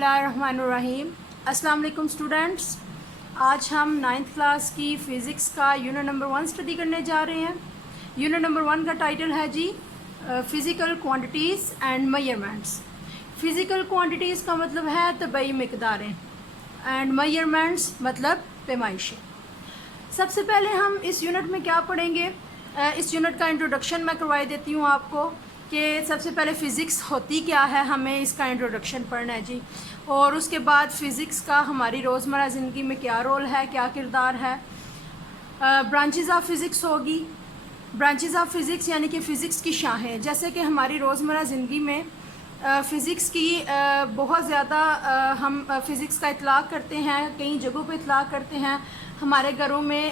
बिस्मिल्लाहिर्रहमानिर्रहीम। अस्सलाम वालेकुम स्टूडेंट्स, आज हम 9th क्लास की फ़िज़िक्स का यूनिट नंबर 1 स्टडी करने जा रहे हैं। यूनिट नंबर 1 का टाइटल है जी physical quantities and measurements. Physical quantities का मतलब है तबई मिक़दारें एंड मेजरमेंट्स मतलब पैमाइशें। सबसे पहले हम इस यूनिट में क्या पढ़ेंगे, इस यूनिट का इंट्रोडक्शन मैं करवा देती हूँ आपको कि सबसे पहले फ़िज़िक्स होती क्या है, हमें इसका इंट्रोडक्शन पढ़ना है जी। और उसके बाद फ़िज़िक्स का हमारी रोज़मर्रा ज़िंदगी में क्या रोल है, क्या किरदार है। ब्रांचेज़ ऑफ फ़िज़िक्स होगी। ब्रांचेज़ ऑफ फ़िज़िक्स यानी कि फ़िज़िक्स की शाखें, जैसे कि हमारी रोज़मर्रा ज़िंदगी में फ़िज़िक्स की बहुत ज़्यादा हम फ़िज़िक्स का इतलाक़ करते हैं, कई जगहों पे इतलाक़ करते हैं। हमारे घरों में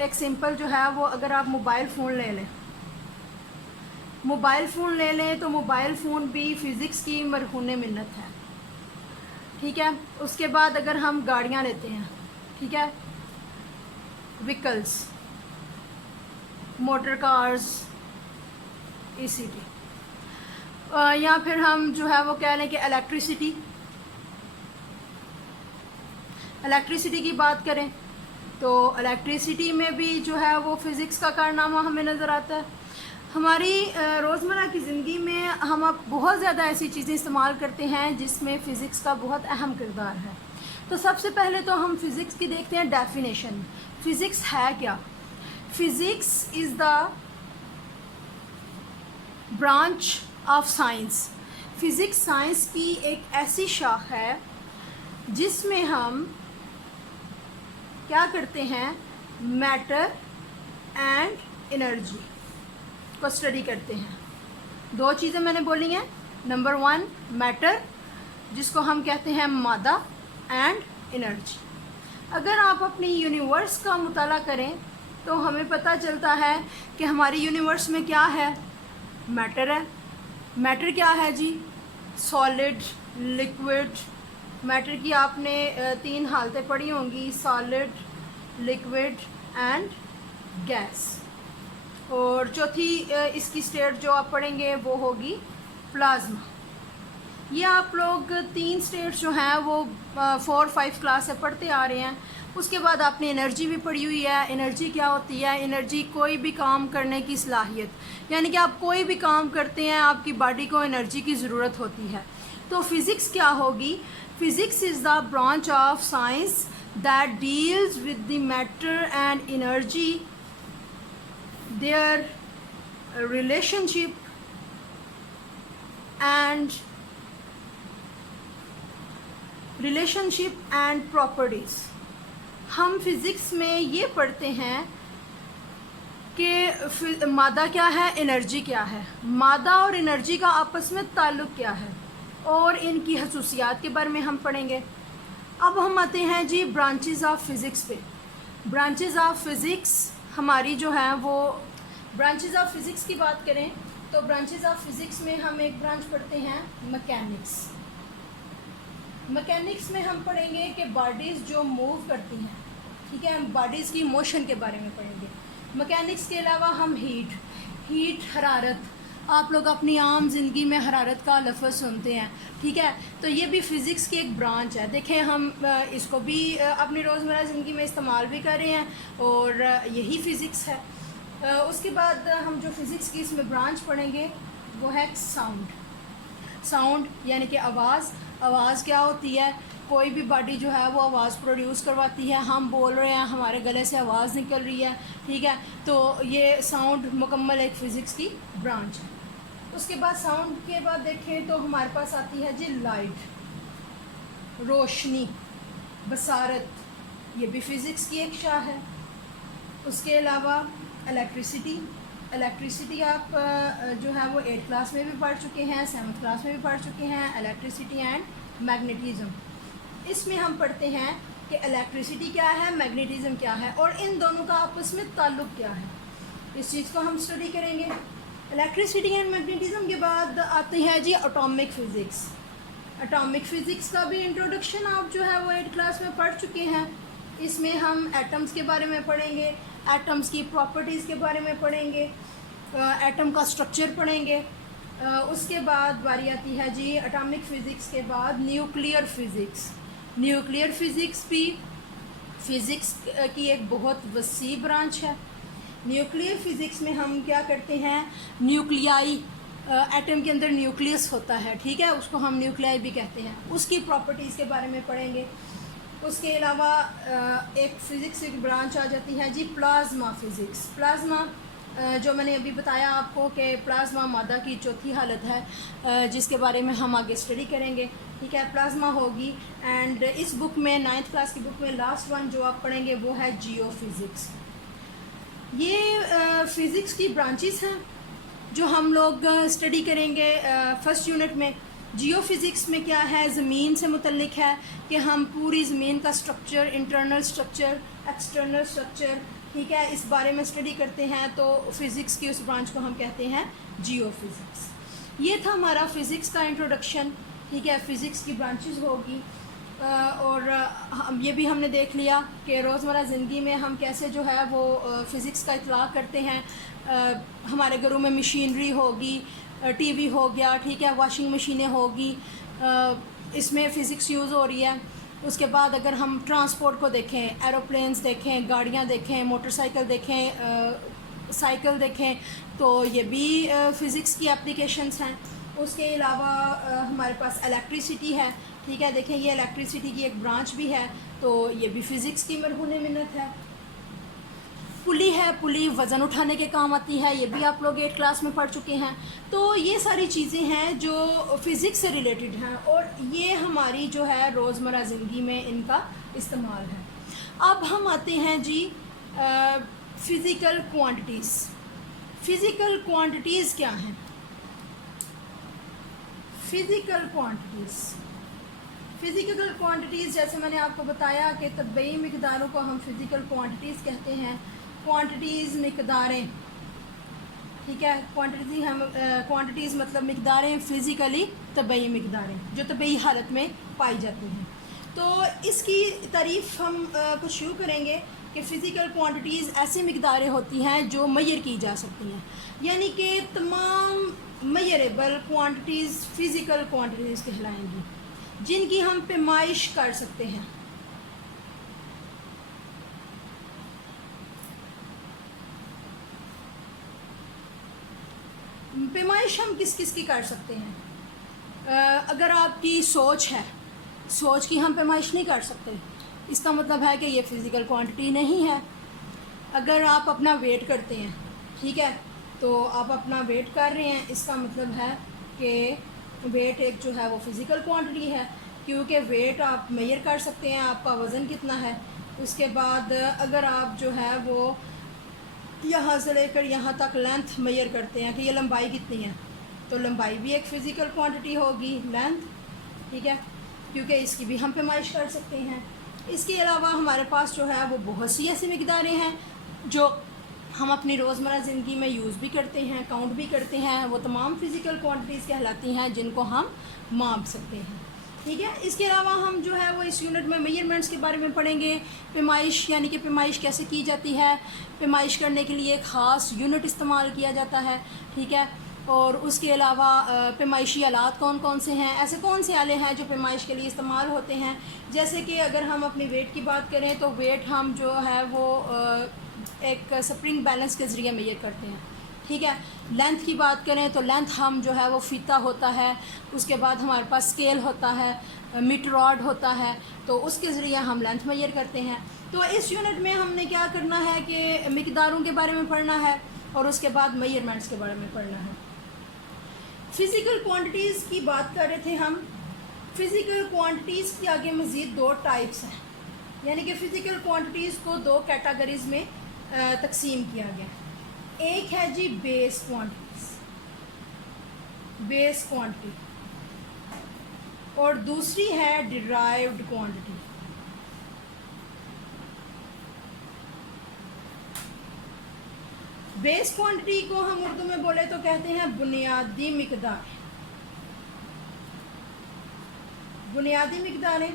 एक सिंपल जो है वो, अगर आप मोबाइल फ़ोन ले लें तो मोबाइल फ़ोन भी फ़िज़िक्स की मरहून मिन्नत है, ठीक है। उसके बाद अगर हम गाड़ियाँ लेते हैं, ठीक है, व्हीकल्स, मोटर कार्स, ECT, या फिर हम जो है वो कह लें कि इलेक्ट्रिसिटी की बात करें तो इलेक्ट्रिसिटी में भी जो है वो फ़िज़िक्स का कारनामा हमें नज़र आता है। हमारी रोज़मर्रा की ज़िंदगी में हम अब बहुत ज़्यादा ऐसी चीज़ें इस्तेमाल करते हैं जिसमें फ़िज़िक्स का बहुत अहम किरदार है। तो सबसे पहले तो हम फ़िज़िक्स की देखते हैं डेफिनेशन। फ़िज़िक्स है क्या? Physics is the branch of science. Physics science की एक ऐसी शाख है जिसमें हम क्या करते हैं, मैटर एंड एनर्जी को स्टडी करते हैं। दो चीज़ें मैंने बोली हैं, नंबर 1 मैटर, जिसको हम कहते हैं मादा, एंड एनर्जी। अगर आप अपनी यूनिवर्स का मुताला करें तो हमें पता चलता है कि हमारी यूनिवर्स में क्या है, मैटर है। मैटर क्या है जी? Solid, liquid. मैटर की आपने 3 हालतें पढ़ी होंगी, सॉलिड, लिक्विड एंड गैस। और चौथी इसकी स्टेट जो आप पढ़ेंगे वो होगी प्लाज्मा। ये आप लोग 3 स्टेट्स जो हैं वो 4-5 क्लास से पढ़ते आ रहे हैं। उसके बाद आपने एनर्जी भी पढ़ी हुई है। एनर्जी क्या होती है? एनर्जी कोई भी काम करने की सलाहियत, यानी कि आप कोई भी काम करते हैं, आपकी बॉडी को एनर्जी की ज़रूरत होती है। तो फ़िज़िक्स क्या होगी? Physics is the branch of science that deals with the matter and energy, their relationship and properties। हम फिज़िक्स में ये पढ़ते हैं कि मादा क्या है, एनर्जी क्या है, मादा और एनर्जी का आपस में ताल्लुक़ क्या है, और इनकी खसूसियात के बारे में हम पढ़ेंगे। अब हम आते हैं जी ब्रांचेज़ ऑफ फ़िज़िक्स पे। ब्रांचेज़ ऑफ फ़िज़िक्स हमारी जो है वो, ब्रांचेज़ ऑफ फ़िज़िक्स की बात करें तो ब्रांचेज़ ऑफ फ़िज़िक्स में हम एक ब्रांच पढ़ते हैं मैकेनिक्स। मैकेनिक्स में हम पढ़ेंगे कि बॉडीज़ जो मूव करती हैं, ठीक है, हम बॉडीज़ की मोशन के बारे में पढ़ेंगे। मैकेनिक्स के अलावा हम हीट, हरारत, आप लोग अपनी आम ज़िंदगी में हरारत का लफ्ज़ सुनते हैं, ठीक है, तो ये भी फ़िज़िक्स की एक ब्रांच है। देखें, हम इसको भी अपनी रोज़मर्रा ज़िंदगी में इस्तेमाल भी कर रहे हैं और यही फ़िज़िक्स है। उसके बाद हम जो फ़िज़िक्स की इसमें ब्रांच पढ़ेंगे वो है साउंड यानी कि आवाज़ क्या होती है? कोई भी बॉडी जो है वो आवाज़ प्रोड्यूस करवाती है। हम बोल रहे हैं, हमारे गले से आवाज़ निकल रही है, ठीक है, तो ये साउंड मुकम्मल एक फ़िज़िक्स की ब्रांच है। उसके बाद साउंड के बाद देखें तो हमारे पास आती है जी लाइट, रोशनी, बसारत, ये भी फ़िज़िक्स की एक शाख है। उसके अलावा इलेक्ट्रिसिटी आप जो है वो 8th क्लास में भी पढ़ चुके हैं, 7th क्लास में भी पढ़ चुके हैं। इलेक्ट्रिसिटी एंड मैग्नेटिज़म, इसमें हम पढ़ते हैं कि इलेक्ट्रिसिटी क्या है, मैग्नेटिज़म क्या है, और इन दोनों का आपस में ताल्लुक़ क्या है। इस चीज़ को हम स्टडी करेंगे। इलेक्ट्रिसिटी एंड मैग्नेटिज़म के बाद आते हैं जी एटॉमिक फ़िज़िक्स। एटॉमिक फ़िज़िक्स का भी इंट्रोडक्शन आप जो है वो 8th क्लास में पढ़ चुके हैं। इसमें हम एटम्स के बारे में पढ़ेंगे, एटम्स की प्रॉपर्टीज़ के बारे में पढ़ेंगे, एटम का स्ट्रक्चर पढ़ेंगे, उसके बाद बारी आती है जी एटॉमिक फ़िज़िक्स के बाद न्यूक्लियर फ़िज़िक्स। न्यूक्लियर फ़िज़िक्स भी फ़िज़िक्स की एक बहुत वसी ब्रांच है। न्यूक्लियर फ़िज़िक्स में हम क्या करते हैं, न्यूक्लियाई, एटम के अंदर न्यूक्लियस होता है, ठीक है, उसको हम न्यूक्लियाई भी कहते हैं, उसकी प्रॉपर्टीज़ के बारे में पढ़ेंगे। उसके अलावा एक फ़िज़िक्स की ब्रांच आ जाती है जी प्लाज्मा फ़िज़िक्स। प्लाज्मा जो मैंने अभी बताया आपको कि प्लाज्मा मादा की चौथी हालत है, जिसके बारे में हम आगे स्टडी करेंगे, ठीक है, प्लाज्मा होगी। एंड इस बुक में 9th क्लास की बुक में लास्ट वन जो आप पढ़ेंगे वो है जियो फिज़िक्स। ये फ़िज़िक्स की ब्रांचेस हैं जो हम लोग स्टडी करेंगे फर्स्ट यूनिट में। जियो फिज़िक्स में क्या है, ज़मीन से मुतल्लिक है कि हम पूरी ज़मीन का structure, internal structure, external structure, ठीक है, इस बारे में स्टडी करते हैं। तो फ़िज़िक्स की उस ब्रांच को हम कहते हैं जियो फिज़िक्स। ये था हमारा फ़िज़िक्स का इंट्रोडक्शन, ठीक है, फ़िज़िक्स की ब्रांचेस होगी। और हम ये भी हमने देख लिया कि रोज़मर्रा ज़िंदगी में हम कैसे जो है वो फ़िज़िक्स का इतलाक़ करते हैं। हमारे घरों में मशीनरी होगी, टीवी हो गया, ठीक है, वॉशिंग मशीनें होगी, इसमें फ़िज़िक्स यूज़ हो रही है। उसके बाद अगर हम ट्रांसपोर्ट को देखें, एरोप्लेन्स देखें, गाड़ियाँ देखें, मोटरसाइकिल देखें, साइकिल देखें, तो ये भी फ़िज़िक्स की एप्लीकेशंस हैं। उसके अलावा हमारे पास इलेक्ट्रिसिटी है, ठीक है, देखें ये इलेक्ट्रिसिटी की एक ब्रांच भी है, तो ये भी फ़िज़िक्स की मरहून मिन्नत है। पुली है, पुली वज़न उठाने के काम आती है, ये भी आप लोग 8th क्लास में पढ़ चुके हैं। तो ये सारी चीज़ें हैं जो फ़िज़िक्स से रिलेटेड हैं और ये हमारी जो है रोज़मर्रा ज़िंदगी में इनका इस्तेमाल है। अब हम आते हैं जी फ़िज़िकल क्वांटिटीज़। फ़िज़िकल क्वांटिटीज़ क्या हैं? फ़िज़िकल क्वांटिटीज़ जैसे मैंने आपको बताया कि तबई मिक़दारों को हम फ़िज़िकल क्वांटिटीज़ कहते हैं। क्वांटिटीज़ मिक़दारें, ठीक है, क्वांटिटीज़ मतलब मिक़दारें, फ़िज़िकली तबई मिक़दारें जो तबई हालत में पाई जाती हैं। तो इसकी तारीफ़ हम कुछ शुरू करेंगे कि फ़िज़िकल क्वांटिटीज़ ऐसी मिक़दारें होती हैं जो मैयर की जा सकती हैं, यानी कि तमाम मैयरेबल क्वांटिटीज़ फ़िज़िकल क्वांटिटीज़ कहलाएंगी, जिनकी हम पैमाइश कर सकते हैं। पैमाइश हम किस किस की कर सकते हैं? अगर आपकी सोच है, सोच की हम पैमाइश नहीं कर सकते, इसका मतलब है कि ये फ़िज़िकल क्वांटिटी नहीं है। अगर आप अपना वेट करते हैं, ठीक है, तो आप अपना वेट कर रहे हैं, इसका मतलब है कि वेट एक जो है वो फ़िज़िकल क्वांटिटी है, क्योंकि वेट आप मेजर कर सकते हैं, आपका वज़न कितना है। उसके बाद अगर आप जो है वो यहाँ से लेकर यहाँ तक लेंथ मेजर करते हैं कि ये लंबाई कितनी है, तो लंबाई भी एक फ़िज़िकल क्वांटिटी होगी, लेंथ, ठीक है, क्योंकि इसकी भी हम पैमाइश कर सकते हैं। इसके अलावा हमारे पास जो है वो बहुत सी ऐसी मिक़दारें हैं जो हम अपनी रोज़मर्रा ज़िंदगी में यूज़ भी करते हैं, काउंट भी करते हैं, वो तमाम फ़िज़िकल क्वांटिटीज़ कहलाती हैं जिनको हम माप सकते हैं, ठीक है। इसके अलावा हम जो है वो इस यूनिट में मेजरमेंट्स के बारे में पढ़ेंगे। पैमाइश यानी कि पैमाइश कैसे की जाती है, पैमाइश करने के लिए ख़ास यूनिट इस्तेमाल किया जाता है, ठीक है। और उसके अलावा पैमाइशी आलात कौन कौन से हैं, ऐसे कौन से आले हैं जो पैमाइश के लिए इस्तेमाल होते हैं। जैसे कि अगर हम अपनी वेट की बात करें तो वेट हम जो है वो एक स्प्रिंग बैलेंस के ज़रिए मेजर करते हैं, ठीक है। लेंथ की बात करें तो लेंथ हम जो है वो फ़ीता होता है, उसके बाद हमारे पास स्केल होता है, मीटर रॉड होता है, तो उसके ज़रिए हम लेंथ मेजर करते हैं। तो इस यूनिट में हमने क्या करना है कि मिक़दारों के बारे में पढ़ना है और उसके बाद मेजरमेंट्स के बारे में पढ़ना है। फ़िज़िकल क्वांटिटीज़ की बात कर रहे थे हम। फ़िज़िकल क्वांटिटीज़ के आगे मज़ीद 2 टाइप्स हैं, यानी कि फ़िज़िकल क्वांटिटीज़ को 2 कैटेगरीज़ में तकसीम किया गया। एक है जी बेस क्वांटिटीज़, बेस क्वांटिटी, और दूसरी है डिराइव्ड क्वांटिटी। बेस क्वांटिटी को हम उर्दू में बोले तो कहते हैं बुनियादी मिक़दार, बुनियादी मिक़दारें।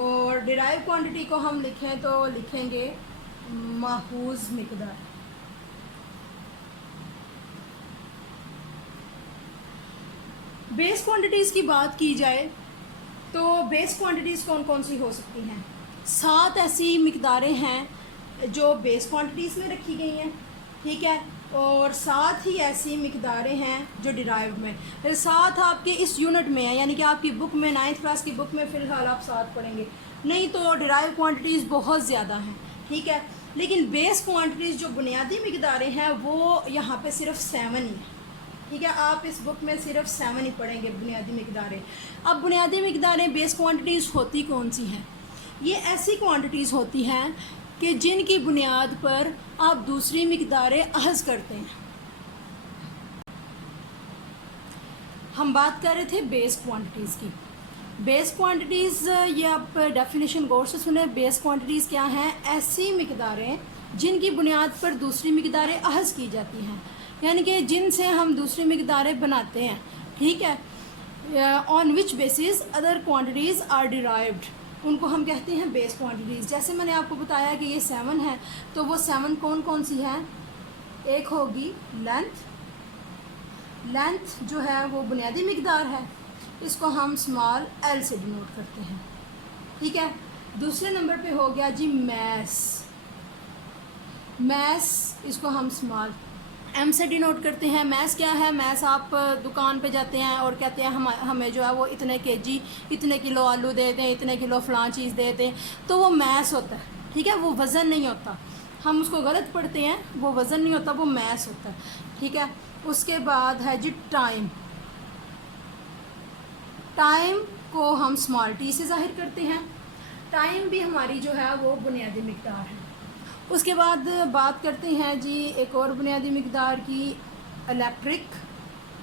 और डिराइव क्वांटिटी को हम लिखें तो लिखेंगे महफूज मिक़दार। बेस क्वांटिटीज़ की बात की जाए तो बेस क्वांटिटीज़ कौन कौन सी हो सकती हैं? 7 ऐसी मिकदारें हैं जो बेस क्वांटिटीज़ में रखी गई हैं, ठीक है, और 7 ही ऐसी मिकदारें हैं जो डिराइव्ड में। 7 आपके इस यूनिट में है, यानी कि आपकी बुक में 9th क्लास की बुक में फ़िलहाल आप 7 पढ़ेंगे, नहीं तो डिराइव क्वांटिटीज़ बहुत ज़्यादा हैं, ठीक है। लेकिन बेस क्वांटिटीज़ जो बुनियादी मिकदारें हैं वो यहाँ पे सिर्फ 7 ही हैं, ठीक है। आप इस बुक में सिर्फ 7 ही पढ़ेंगे बुनियादी मिकदारें। अब बुनियादी मिकदारें बेस क्वांटिटीज़ होती कौन सी हैं? ये ऐसी क्वांटिटीज़ होती हैं कि जिनकी बुनियाद पर आप दूसरी मिकदारें अहज़ करते हैं। हम बात कर रहे थे बेस क्वांटिटीज़ की। बेस क्वांटिटीज़, ये आप डेफिनेशन गौर से सुने। बेस क्वांटिटीज़ क्या हैं? ऐसी मिकदारें जिनकी बुनियाद पर दूसरी मिकदारें अहज़ की जाती हैं, यानी कि जिनसे हम दूसरी मिकदारें बनाते हैं, ठीक है। On which basis other quantities are derived, उनको हम कहते हैं बेस क्वांटिटीज़। जैसे मैंने आपको बताया कि ये 7 है, तो वो 7 कौन कौन सी हैं? एक होगी लेंथ। लेंथ जो है वो बुनियादी मिकदार है, इसको हम स्मॉल एल से डिनोट करते हैं, ठीक है। दूसरे नंबर पे हो गया जी मैस। मैस इसको हम स्मॉल एम से डिनोट करते हैं। मैस क्या है? मैस आप दुकान पे जाते हैं और कहते हैं हमें जो है वो इतने केजी, इतने किलो आलू दे दें, इतने किलो फ़लाँ चीज़ दे दें, तो वो मैस होता है, ठीक है। वो वज़न नहीं होता, हम उसको गलत पढ़ते हैं, वो वज़न नहीं होता, वो मैस होता है, ठीक है। उसके बाद है जी टाइम। टाइम को हम स्मॉल टी से ज़ाहिर करते हैं। टाइम भी हमारी जो है वो बुनियादी मिकदार है। उसके बाद बात करते हैं जी एक और बुनियादी मिकदार की, इलेक्ट्रिक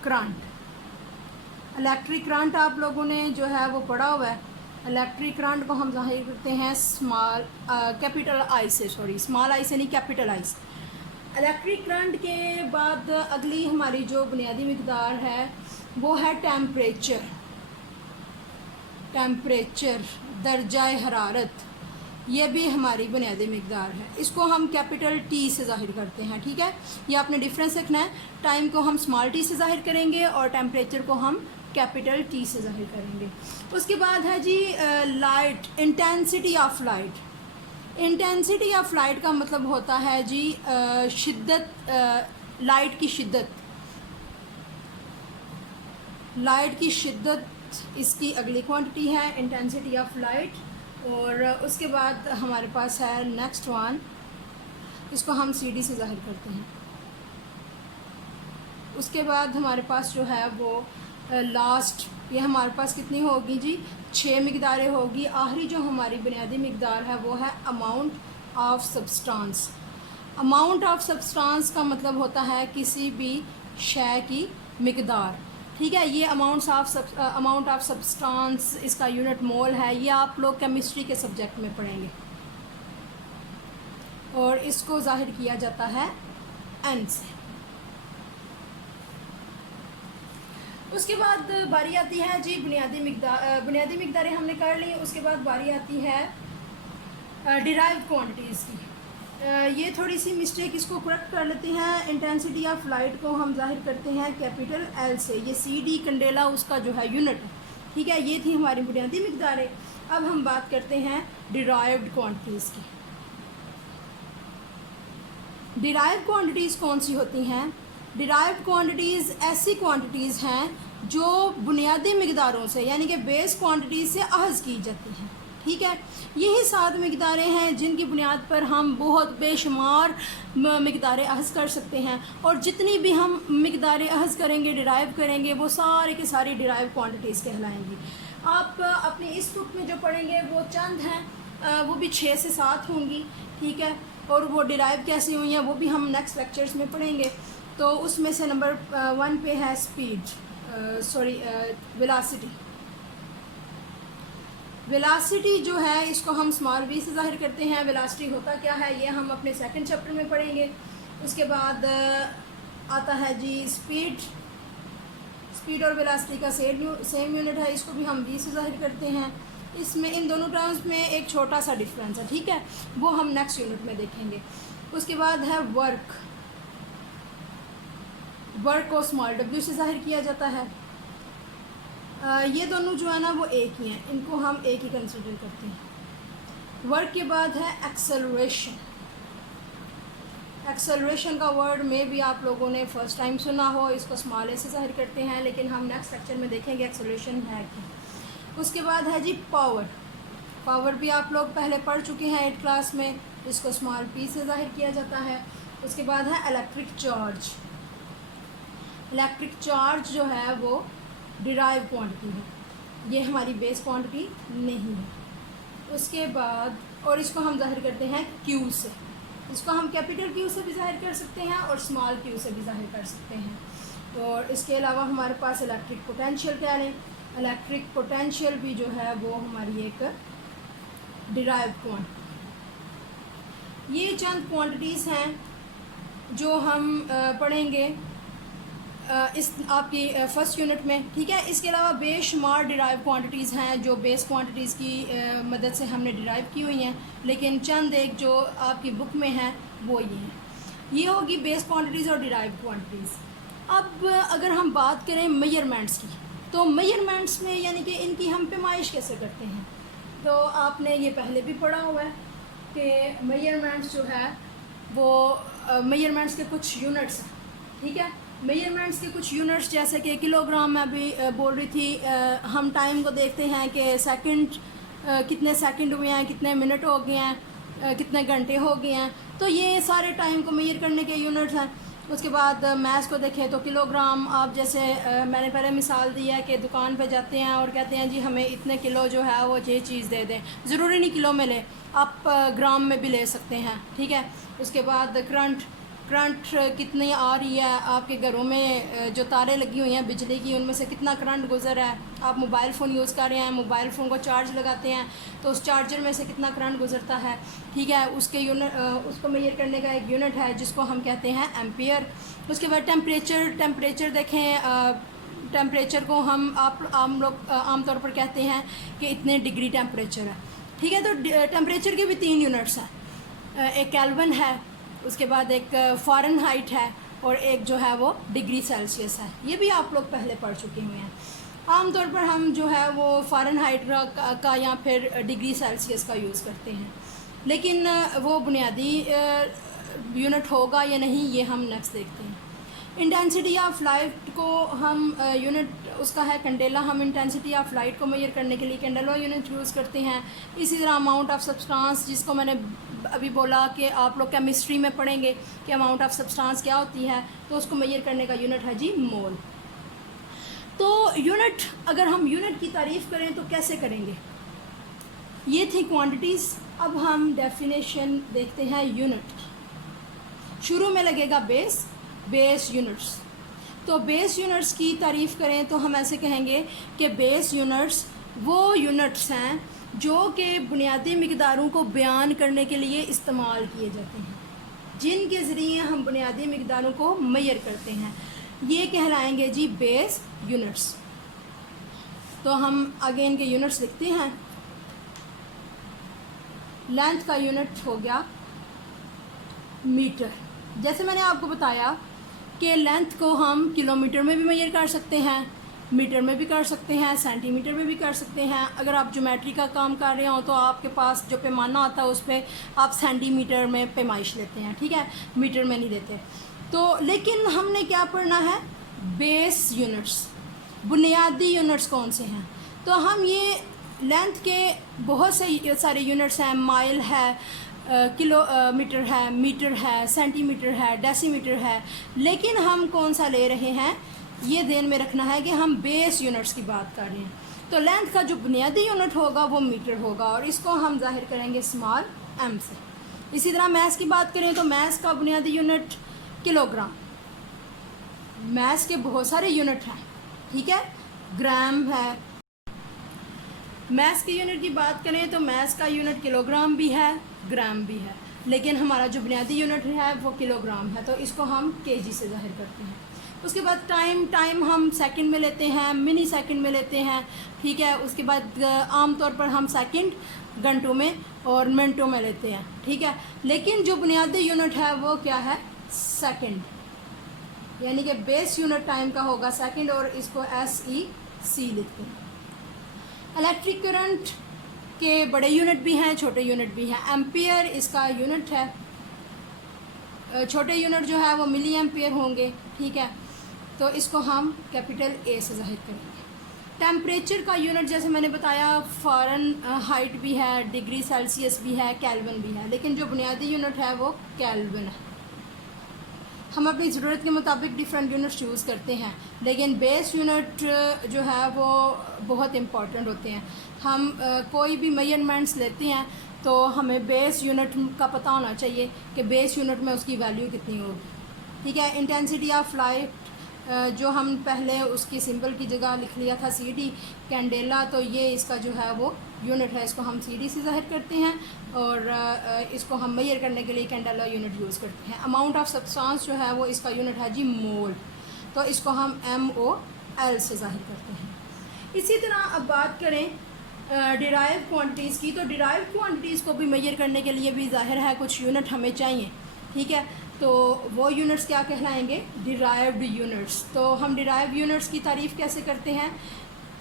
करंट। इलेक्ट्रिक करंट आप लोगों ने जो है वो पढ़ा हुआ है। इलेक्ट्रिक करंट को हम ज़ाहिर करते हैं स्मॉल कैपिटल आई से, स्मॉल आई से नहीं, कैपिटल आई से। इलेक्ट्रिक करंट के बाद अगली हमारी जो बुनियादी मिकदार है वो है टेम्परेचर। टेम्परेचर, दर्जाए हरारत, ये भी हमारी बुनियादी मिकदार है। इसको हम कैपिटल टी से ज़ाहिर करते हैं, ठीक है। ये आपने डिफरेंस रखना है। टाइम को हम स्मॉल टी से ज़ाहिर करेंगे और टेम्परेचर को हम कैपिटल टी से ज़ाहिर करेंगे। उसके बाद है जी light, intensity of light. Intensity of light का मतलब होता है जी शिद्दत, लाइट की शिद्दत। लाइट की शिद्दत इसकी अगली क्वांटिटी है, इंटेंसिटी ऑफ लाइट। और उसके बाद हमारे पास है नेक्स्ट वन, इसको हम CD से ज़ाहिर करते हैं। उसके बाद हमारे पास जो है वो लास्ट, ये हमारे पास कितनी होगी जी? 6 मिकदारें होगी। आखिरी जो हमारी बुनियादी मिकदार है वो है amount of substance. Amount of substance का मतलब होता है किसी भी शय की मिकदार, ठीक है। ये अमाउंट ऑफ सब्सटेंस, इसका यूनिट मोल है। ये आप लोग केमिस्ट्री के सब्जेक्ट में पढ़ेंगे और इसको ज़ाहिर किया जाता है N से। उसके बाद बारी आती है जी बुनियादी बुनियादी मिकदारें हमने कर ली। उसके बाद बारी आती है डिराइव्ड क्वांटिटीज़ की। ये थोड़ी सी मिस्टेक, इसको करेक्ट कर लेते हैं। इंटेंसिटी ऑफ लाइट को हम जाहिर करते हैं कैपिटल L से। ये CD कैंडेला उसका जो है यूनिट है, ठीक है। ये थी हमारी बुनियादी मिकदारें। अब हम बात करते हैं डिराइव्ड क्वांटिटीज़ की। डिराइव्ड क्वांटिटीज़ कौन सी होती हैं? डिराइव्ड क्वांटिटीज़ ऐसी क्वांटिटीज़ हैं जो बुनियादी मिकदारों से, यानी कि बेस क्वांटिटीज़ से अहज़ की जाती हैं, ठीक है। यही 7 मिकदारें हैं जिनकी बुनियाद पर हम बहुत बेशुमार मिकदारें अहज़ कर सकते हैं। और जितनी भी हम मिकदारें अहज़ करेंगे, डिराइव करेंगे, वो सारे की सारी डिराइव क्वांटिटीज़ कहलाएंगी। आप अपनी इस बुक में जो पढ़ेंगे वो चंद हैं, वो भी 6 से 7 होंगी, ठीक है। और वो डिराइव कैसी हुई हैं वो भी हम नेक्स्ट लेक्चर्स में पढ़ेंगे। तो उसमें से नंबर 1 पे है स्पीड, वेलोसिटी। वेलोसिटी जो है इसको हम स्मॉल v से ज़ाहिर करते हैं। वेलोसिटी होता क्या है ये हम अपने सेकंड चैप्टर में पढ़ेंगे। उसके बाद आता है जी स्पीड। स्पीड और वेलोसिटी का सेम यूनिट है, इसको भी हम v से ज़ाहिर करते हैं। इसमें इन दोनों टर्म्स में एक छोटा सा डिफरेंस है, ठीक है, वो हम नेक्स्ट यूनिट में देखेंगे। उसके बाद है वर्क। वर्क को स्मॉल w से ज़ाहिर किया जाता है। ये दोनों जो है ना वो एक ही हैं, इनको हम एक ही कंसिडर करते हैं। वर्क के बाद है एक्सेलरेशन। एक्सेलरेशन का वर्ड में भी आप लोगों ने फर्स्ट टाइम सुना हो, इसको स्मॉल ए से ज़ाहिर करते हैं, लेकिन हम नेक्स्ट लेक्चर में देखेंगे एक्सेलरेशन है क्या। उसके बाद है जी पावर। पावर भी आप लोग पहले पढ़ चुके हैं 8th क्लास में, इसको स्मॉल पी से ज़ाहिर किया जाता है। उसके बाद है इलेक्ट्रिक चार्ज। इलेक्ट्रिक चार्ज जो है वो डिराइव क्वांटिटी है, ये हमारी बेस क्वांटिटी नहीं है। उसके बाद और इसको हम ज़ाहिर करते हैं क्यू से, इसको हम कैपिटल क्यू से भी ज़ाहिर कर सकते हैं और स्मॉल क्यू से भी ज़ाहिर कर सकते हैं। और इसके अलावा हमारे पास इलेक्ट्रिक पोटेंशियल कह लें, इलेक्ट्रिक पोटेंशियल भी जो है वो हमारी एक डिराइव क्वांटिटी। ये चंद क्वांटिटीज़ हैं जो हम पढ़ेंगे इस आपकी फ़र्स्ट यूनिट में, ठीक है। इसके अलावा बेशुमार डिराइव क्वांटिटीज़ हैं जो बेस क्वांटिटीज़ की मदद से हमने डिराइव की हुई हैं, लेकिन चंद एक जो आपकी बुक में है वो ये है। ये होगी बेस क्वांटिटीज़ और डिराइव क्वांटिटीज़। अब अगर हम बात करें मेजरमेंट्स की, तो मेजरमेंट्स में यानी कि इनकी हम पैमाइश कैसे करते हैं, तो आपने ये पहले भी पढ़ा हुआ है कि मेजरमेंट्स जो है वो मेजरमेंट्स के कुछ यूनिट्स हैं, ठीक है। मेजरमेंट्स के कुछ यूनिट्स जैसे कि किलोग्राम में अभी बोल रही थी, हम टाइम को देखते हैं कि सेकंड कितने सेकंड हुए हैं, कितने मिनट हो गए हैं, कितने घंटे हो गए हैं, तो ये सारे टाइम को मेजर करने के यूनिट्स हैं। उसके बाद मैथ्स को देखें तो किलोग्राम, आप जैसे मैंने पहले मिसाल दी है कि दुकान पे जाते हैं और कहते हैं जी हमें इतने किलो जो है वो ये चीज़ दे दें, ज़रूरी नहीं किलो में लें, आप ग्राम में भी ले सकते हैं, ठीक है। उसके बाद करंट कितनी आ रही है, आपके घरों में जो तारें लगी हुई हैं बिजली की उनमें से कितना करंट गुजर है, आप मोबाइल फ़ोन यूज़ कर रहे हैं, मोबाइल फ़ोन को चार्ज लगाते हैं तो उस चार्जर में से कितना करंट गुजरता है, ठीक है। उसके यूनिट उसको मेजर करने का एक यूनिट है जिसको हम कहते हैं एम्पियर। उसके बाद टेम्परेचर देखें, टेम्परेचर को हम लोग आमतौर पर कहते हैं कि इतने डिग्री टेम्परेचर है, ठीक है। तो टेम्परेचर के भी 3 यूनिट्स हैं, एक केल्विन है, उसके बाद एक फ़ारेनहाइट है और एक जो है वो डिग्री सेल्सियस है। ये भी आप लोग पहले पढ़ चुके हुए हैं। आमतौर पर हम जो है वो फ़ारेनहाइट का या फिर डिग्री सेल्सियस का यूज़ करते हैं, लेकिन वो बुनियादी यूनिट होगा या नहीं ये हम नेक्स्ट देखते हैं। इंटेंसिटी ऑफ लाइट को हम यूनिट उसका है कैंडेला, हम इंटेंसिटी ऑफ लाइट को मेजर करने के लिए कैंडेला यूनिट यूज़ करते हैं। इसी तरह अमाउंट ऑफ सब्सटेंस, जिसको मैंने अभी बोला कि आप लोग केमिस्ट्री में पढ़ेंगे कि अमाउंट ऑफ सब्सटेंस क्या होती है, तो उसको मेजर करने का यूनिट है जी मोल। तो यूनिट, अगर हम यूनिट की तारीफ़ करें तो कैसे करेंगे, ये थी क्वांटिटीज़। अब हम डेफिनेशन देखते हैं यूनिट की। शुरू में लगेगा बेस यूनिट्स। तो बेस यूनिट्स की तारीफ़ करें तो हम ऐसे कहेंगे कि बेस यूनिट्स वो यूनिट्स हैं जो कि बुनियादी मिक़दारों को बयान करने के लिए इस्तेमाल किए जाते हैं, जिनके ज़रिए हम बुनियादी मिक़दारों को मेजर करते हैं, ये कहलाएंगे जी बेस यूनिट्स। तो हम आगे इनके यूनिट्स लिखते हैं। लेंथ का यूनिट हो गया मीटर। जैसे मैंने आपको बताया कि लेंथ को हम किलोमीटर में भी मेजर कर सकते हैं, मीटर में भी कर सकते हैं, सेंटीमीटर में भी कर सकते हैं। अगर आप ज्योमेट्री का काम कर रहे हो तो आपके पास जो पैमाना आता है उस पर आप सेंटीमीटर में पैमाइश लेते हैं, ठीक है, मीटर में नहीं लेते। तो लेकिन हमने क्या पढ़ना है, बेस यूनिट्स, बुनियादी यूनिट्स कौन से हैं। तो हम ये लेंथ के बहुत से सारे यूनिट्स हैं, माइल है, किलोमीटर है, मीटर है, सेंटीमीटर है, डेसीमीटर है, लेकिन हम कौन सा ले रहे हैं ये ध्यान में रखना है कि हम बेस यूनिट्स की बात कर रहे हैं। तो लेंथ का जो बुनियादी यूनिट होगा वो मीटर होगा और इसको हम जाहिर करेंगे स्मॉल m से। इसी तरह मैथ्स की बात करें तो मैथ्स का बुनियादी यूनिट किलोग्राम। मैथ्स के बहुत सारे यूनिट हैं, ठीक है, ग्राम है। मैथ्स की यूनिट की बात करें तो मैथ्स का यूनिट किलोग्राम भी है, ग्राम भी है, लेकिन हमारा जो बुनियादी यूनिट है वो किलोग्राम है, तो इसको हम केजी से जाहिर करते हैं। उसके बाद टाइम हम सेकंड में लेते हैं, मिनी सेकंड में लेते हैं, ठीक है। उसके बाद आमतौर पर हम सेकंड घंटों में और मिनटों में लेते हैं, ठीक है। लेकिन जो बुनियादी यूनिट है वो क्या है, सेकंड, यानी कि बेस यूनिट टाइम का होगा सेकंड और इसको SE C लिखते हैं। इलेक्ट्रिक करंट के बड़े यूनिट भी हैं, छोटे यूनिट भी हैं। एम्पियर इसका यूनिट है, छोटे यूनिट जो है वो मिली एम्पियर होंगे, ठीक है। तो इसको हम कैपिटल A से ज़ाहिर करेंगे। टेम्परेचर का यूनिट जैसे मैंने बताया फ़ारेनहाइट भी है, डिग्री सेल्सियस भी है, केल्विन भी है, लेकिन जो बुनियादी यूनिट है वो केल्विन है। हम अपनी ज़रूरत के मुताबिक डिफरेंट यूनिट्स यूज़ करते हैं, लेकिन बेस यूनिट जो है वो बहुत इम्पॉर्टेंट होते हैं। हम कोई भी मेजरमेंट्स लेते हैं तो हमें बेस यूनिट का पता होना चाहिए कि बेस यूनिट में उसकी वैल्यू कितनी होगी, ठीक है। इंटेंसिटी ऑफ लाइट जो हम पहले उसकी सिंबल की जगह लिख लिया था CD कैंडेला, तो ये इसका जो है वो यूनिट है, इसको हम CD से ज़ाहिर करते हैं और इसको हम मेजर करने के लिए कैंडेला यूनिट यूज़ करते हैं। अमाउंट ऑफ सब्सटेंस जो है वो इसका यूनिट है जी मोल, तो इसको हम MOL से ज़ाहिर करते हैं। इसी तरह अब बात करें डिराइव क्वांटिटीज़ की, तो डिराइव क्वांटिटीज़ को भी मेजर करने के लिए भी ज़ाहिर है कुछ यूनिट हमें चाहिए, ठीक है। तो वो यूनिट्स क्या कहलाएंगे? Derived units. तो हम डिराइव्ड यूनिट्स की तारीफ़ कैसे करते हैं?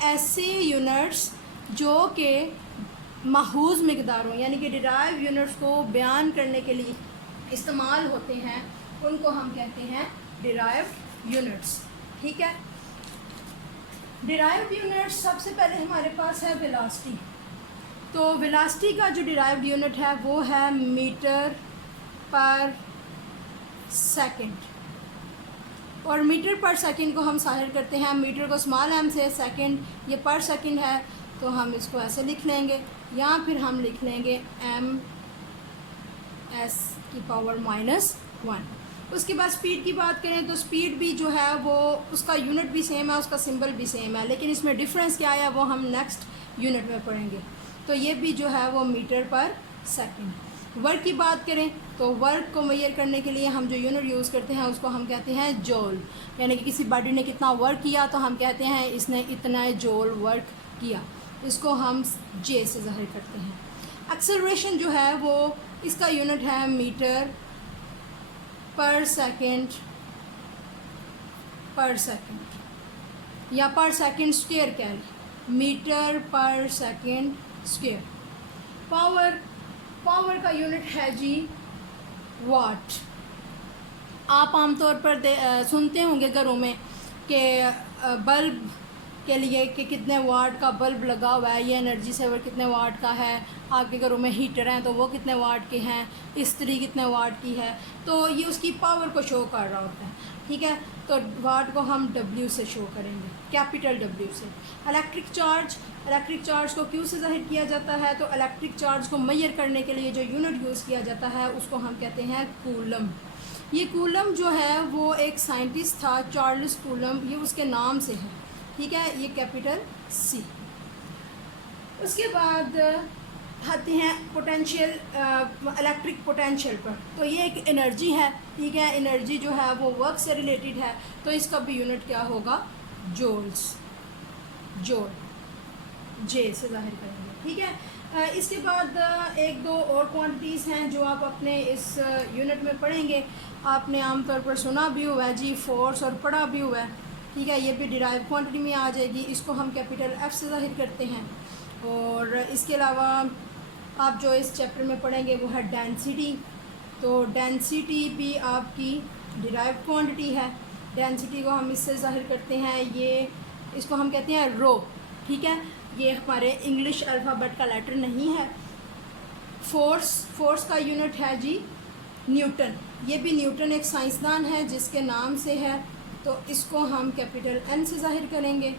ऐसे यूनिट्स जो कि महूज़ मिकदारों यानी कि डिराइव्ड यूनिट्स को बयान करने के लिए इस्तेमाल होते हैं, उनको हम कहते हैं डिराइव्ड यूनिट्स, ठीक है। डिराइव्ड यूनिट्स सबसे पहले हमारे पास है वेलोसिटी। तो वेलोसिटी का जो डिराइव्ड यूनिट है वो है मीटर पर सेकंड, और मीटर पर सेकंड को हम ज़ाहिर करते हैं मीटर को स्मॉल m से, सेकंड ये पर सेकंड है तो हम इसको ऐसे लिख लेंगे, या फिर हम लिख लेंगे ms⁻⁻1। उसके बाद स्पीड की बात करें तो स्पीड भी जो है वो उसका यूनिट भी सेम है, उसका सिंबल भी सेम है, लेकिन इसमें डिफरेंस क्या है वो हम नेक्स्ट यूनिट में पढ़ेंगे। तो ये भी जो है वो मीटर पर सेकंड। वर्क की बात करें तो वर्क को मेजर करने के लिए हम जो यूनिट यूज़ करते हैं उसको हम कहते हैं जॉल, यानी कि किसी बॉडी ने कितना वर्क किया तो हम कहते हैं इसने इतना जॉल वर्क किया, इसको हम J से ज़ाहिर करते हैं। एक्सेलरेशन जो है वो इसका यूनिट है मीटर पर सेकंड या पर सेकंड स्क्वायर कह लें, मीटर पर सेकंड स्क्वायर। पावर का यूनिट है जी वाट। आप आमतौर पर सुनते होंगे घरों में कि बल्ब के लिए कि कितने वाट का बल्ब लगा हुआ है, ये एनर्जी सेवर कितने वाट का है, आपके घरों में हीटर हैं तो वो कितने वाट के हैं, इस्त्री कितने वाट की है, तो ये उसकी पावर को शो कर रहा होता है, ठीक है। तो वाट को हम W से शो करेंगे, कैपिटल W से। इलेक्ट्रिक चार्ज को Q से ज़ाहिर किया जाता है। तो इलेक्ट्रिक चार्ज को मेजर करने के लिए जो यूनिट यूज़ किया जाता है उसको हम कहते हैं कूलम। ये कूलम जो है वो एक साइंटिस्ट था, चार्ल्स कूलम, ये उसके नाम से है, ठीक है, ये कैपिटल C। उसके बाद आते हैं पोटेंशियल, इलेक्ट्रिक पोटेंशियल पर। तो ये एक एनर्जी है, ठीक है, एनर्जी जो है वो वर्क से रिलेटेड है, तो इसका भी यूनिट क्या होगा? जूल्स, जूल, J से ज़ाहिर करेंगे, ठीक है। इसके बाद एक दो और क्वांटिटीज़ हैं जो आप अपने इस यूनिट में पढ़ेंगे, आपने आमतौर पर सुना भी हुआ है जी, फोर्स, और पढ़ा भी हुआ है, ठीक है। ये भी डिराइव क्वांटिटी में आ जाएगी, इसको हम कैपिटल F से ज़ाहिर करते हैं। और इसके अलावा आप जो इस चैप्टर में पढ़ेंगे वो है डेंसिटी। तो डेंसिटी भी आपकी डिराइव क्वांटिटी है, डेंसिटी को हम इससे ज़ाहिर करते हैं, ये इसको हम कहते हैं रो, ठीक है। ये हमारे इंग्लिश अल्फ़ाबेट का लेटर नहीं है। फोर्स का यूनिट है जी न्यूटन, ये भी न्यूटन एक साइंसदान है जिसके नाम से है, तो इसको हम कैपिटल N से ज़ाहिर करेंगे।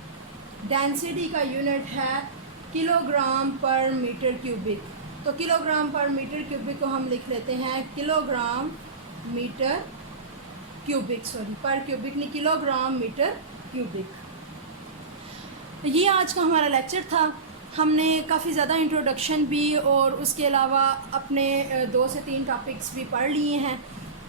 डेंसिटी का यूनिट है किलोग्राम पर मीटर क्यूबिक, तो किलोग्राम पर मीटर क्यूबिक को हम लिख लेते हैं किलोग्राम मीटर क्यूबिक, पर क्यूबिक नहीं, किलोग्राम मीटर क्यूबिक। ये आज का हमारा लेक्चर था। हमने काफ़ी ज़्यादा इंट्रोडक्शन भी और उसके अलावा अपने 2 से 3 टॉपिक्स भी पढ़ लिए हैं।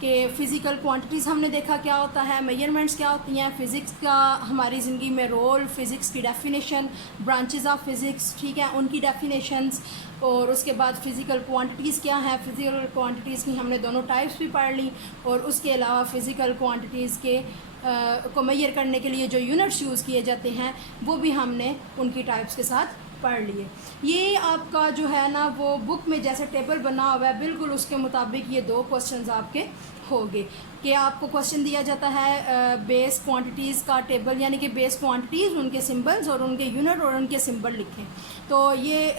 कि फ़िज़िकल क्वांटिटीज़ हमने देखा क्या होता है, मेजरमेंट्स क्या होती हैं, फ़िज़िक्स का हमारी ज़िंदगी में रोल, फ़िज़िक्स की डेफिनेशन, ब्रांचेस ऑफ फ़िज़िक्स, ठीक है, उनकी डेफिनेशंस, और उसके बाद फ़िज़िकल क्वांटिटीज़ क्या हैं, फ़िज़िकल क्वांटिटीज़ की हमने दोनों टाइप्स भी पढ़ ली, और उसके अलावा फ़िज़िकल क्वांटिटीज़ के को मेजर करने के लिए जो यूनिट्स यूज़ किए जाते हैं वो भी हमने उनकी टाइप्स के साथ पढ़ लिए। ये आपका जो है ना वो बुक में जैसे टेबल बना हुआ है बिल्कुल उसके मुताबिक ये 2 क्वेश्चंस आपके होंगे कि आपको क्वेश्चन दिया जाता है बेस क्वांटिटीज़ का टेबल, यानी कि बेस क्वांटिटीज़, उनके सिंबल्स और उनके यूनिट और उनके सिंबल लिखें। तो ये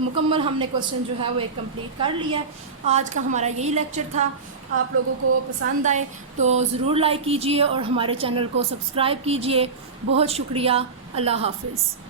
मुकम्मल हमने क्वेश्चन जो है वो एक कंप्लीट कर लिया है। आज का हमारा यही लेक्चर था। आप लोगों को पसंद आए तो ज़रूर लाइक कीजिए और हमारे चैनल को सब्सक्राइब कीजिए। बहुत शुक्रिया। अल्लाह हाफ़िज़।